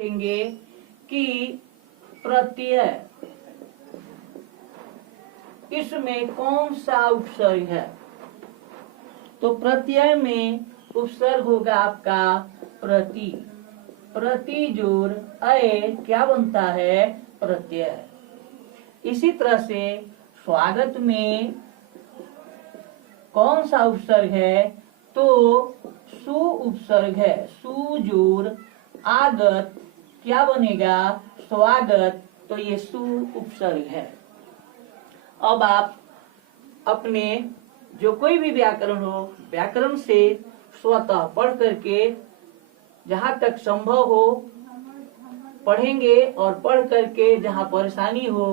देखेंगे कि प्रत्यय इसमें कौन सा उपसर्ग है। तो प्रत्यय में उपसर्ग होगा आपका प्रति। प्रति जोड़ अय क्या बनता है? प्रत्यय। इसी तरह से स्वागत में कौन सा उपसर्ग है? तो सु उपसर्ग है। सु जोड़ आगत क्या बनेगा? स्वागत। तो ये सु उपसर्ग है। अब आप अपने जो कोई भी व्याकरण हो, व्याकरण से स्वतः पढ़ करके जहां तक संभव हो पढ़ेंगे और पढ़ करके जहां परेशानी हो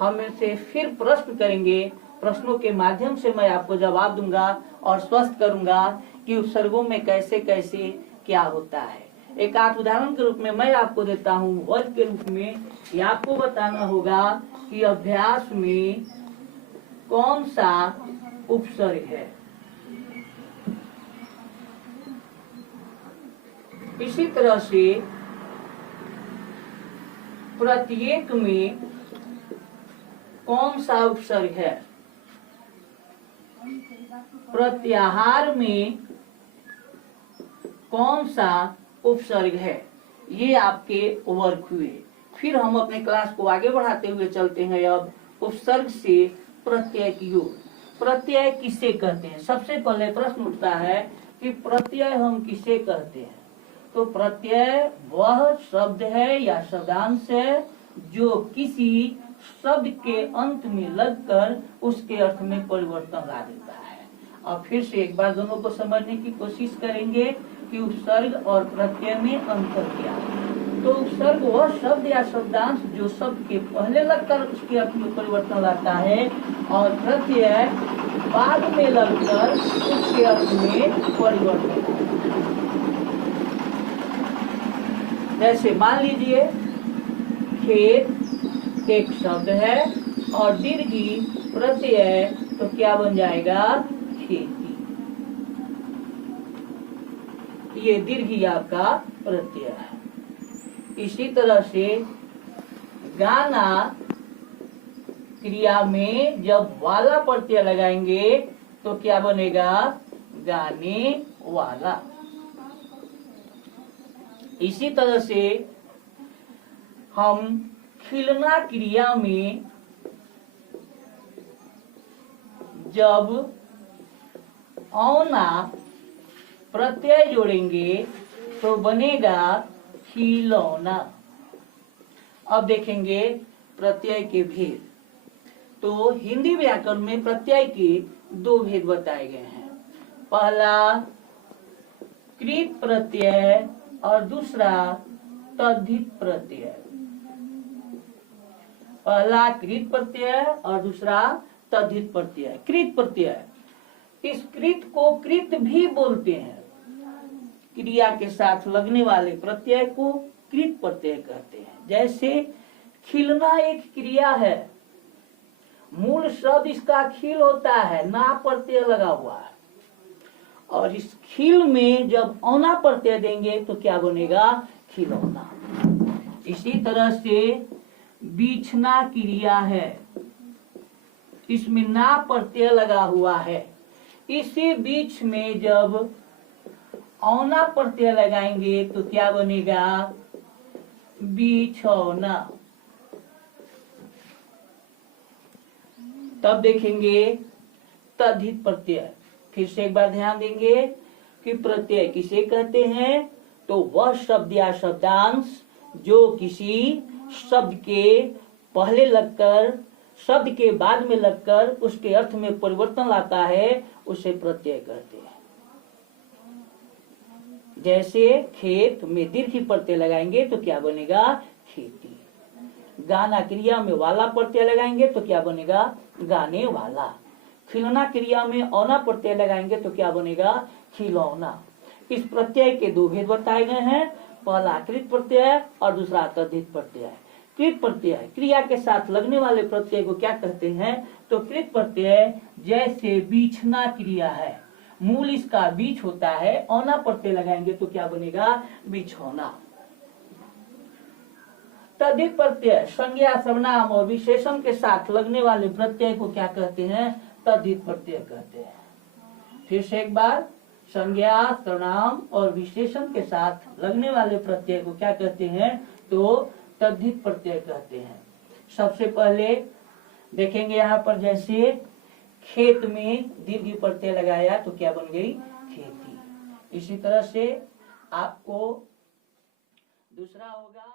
हमसे फिर प्रश्न करेंगे। प्रश्नों के माध्यम से मैं आपको जवाब दूंगा और स्पष्ट करूंगा कि उपसर्गों में कैसे कैसे क्या होता है। एक आध उदाहरण के रूप में मैं आपको देता हूँ। वर्ग के रूप में ये आपको बताना होगा कि अभ्यास में कौन सा उपसर्ग है। इसी तरह से प्रत्येक में कौन सा उपसर्ग है। प्रत्याहार में कौन सा उपसर्ग है। ये आपके वर्ग हुए। फिर हम अपने क्लास को आगे बढ़ाते हुए चलते हैं। अब उपसर्ग से प्रत्यय की ओर। प्रत्यय किसे कहते हैं? सबसे पहले प्रश्न उठता है कि प्रत्यय हम किसे कहते हैं। तो प्रत्यय वह शब्द है या शब्दांश है जो किसी शब्द के अंत में लगकर उसके अर्थ में परिवर्तन ला देता है। और फिर से एक बार दोनों को समझने की कोशिश करेंगे कि उपसर्ग और प्रत्यय में अंतर क्या है। तो उपसर्ग वह शब्द या शब्दांश जो शब्द के पहले लगकर उसके अर्थ में परिवर्तन लाता है और प्रत्यय बाद में लगकर उसके अर्थ में परिवर्तन लाता है। जैसे मान लीजिए खेत एक शब्द है और दीर्घी प्रत्यय, तो क्या बन जाएगा? खेती। ये दीर्घी आपका प्रत्यय है। इसी तरह से गाना क्रिया में जब वाला प्रत्यय लगाएंगे तो क्या बनेगा? गाने वाला। इसी तरह से हम खिलना क्रिया में जब औना प्रत्यय जोड़ेंगे तो बनेगा खिलौना। अब देखेंगे प्रत्यय के भेद। तो हिंदी व्याकरण में प्रत्यय के दो भेद बताए गए हैं। पहला कृत प्रत्यय और दूसरा तद्धित प्रत्यय। पहला कृत प्रत्यय और दूसरा तद्धित प्रत्यय। कृत प्रत्यय, इस कृत को कृत भी बोलते हैं। क्रिया के साथ लगने वाले प्रत्यय को कृत प्रत्यय कहते हैं। जैसे खिलना एक क्रिया है, मूल शब्द इसका खिल होता है, ना प्रत्यय लगा हुआ है। और इस खिल में जब औना प्रत्यय देंगे तो क्या बनेगा? खिलौना। इसी तरह से बीछना क्रिया है, इसमें ना प्रत्यय लगा हुआ है। इसी बीच में जब औना प्रत्यय लगाएंगे तो क्या बनेगा? बिछौना। तब देखेंगे तद्धित प्रत्यय। फिर से एक बार ध्यान देंगे कि प्रत्यय किसे कहते हैं। तो वह शब्द या शब्दांश जो किसी शब्द के पहले लगकर शब्द के बाद में लगकर उसके अर्थ में परिवर्तन लाता है, उसे प्रत्यय कहते हैं। जैसे खेत में दीर्घ प्रत्यय लगाएंगे तो क्या बनेगा? खेती। गाना क्रिया में वाला प्रत्यय लगाएंगे तो क्या बनेगा? गाने वाला। खिलौना क्रिया में औना प्रत्यय लगाएंगे तो क्या बनेगा? खिलौना। इस प्रत्यय के दो भेद बताए गए हैं। पहला कृत प्रत्यय और दूसरा तद्धित प्रत्यय। कृत प्रत्यय क्रिया के साथ लगने वाले प्रत्यय को क्या कहते हैं? तो कृत प्रत्यय जैसे बीछना क्रिया है, मूल इसका बीच होता है, औना प्रत्यय लगाएंगे तो क्या बनेगा? बिछौना। तद्धित प्रत्यय संज्ञा सर्वनाम और विशेषण के साथ लगने वाले प्रत्यय को क्या कहते हैं? तद्धित प्रत्यय कहते हैं। फिर से एक बार, संज्ञा सर्वनाम और विशेषण के साथ लगने वाले प्रत्यय को क्या कहते हैं? तो तद्धित प्रत्यय कहते हैं। सबसे पहले देखेंगे यहाँ पर, जैसे खेत में दीर्घ प्रत्यय लगाया तो क्या बन गई? खेती। इसी तरह से आपको दूसरा होगा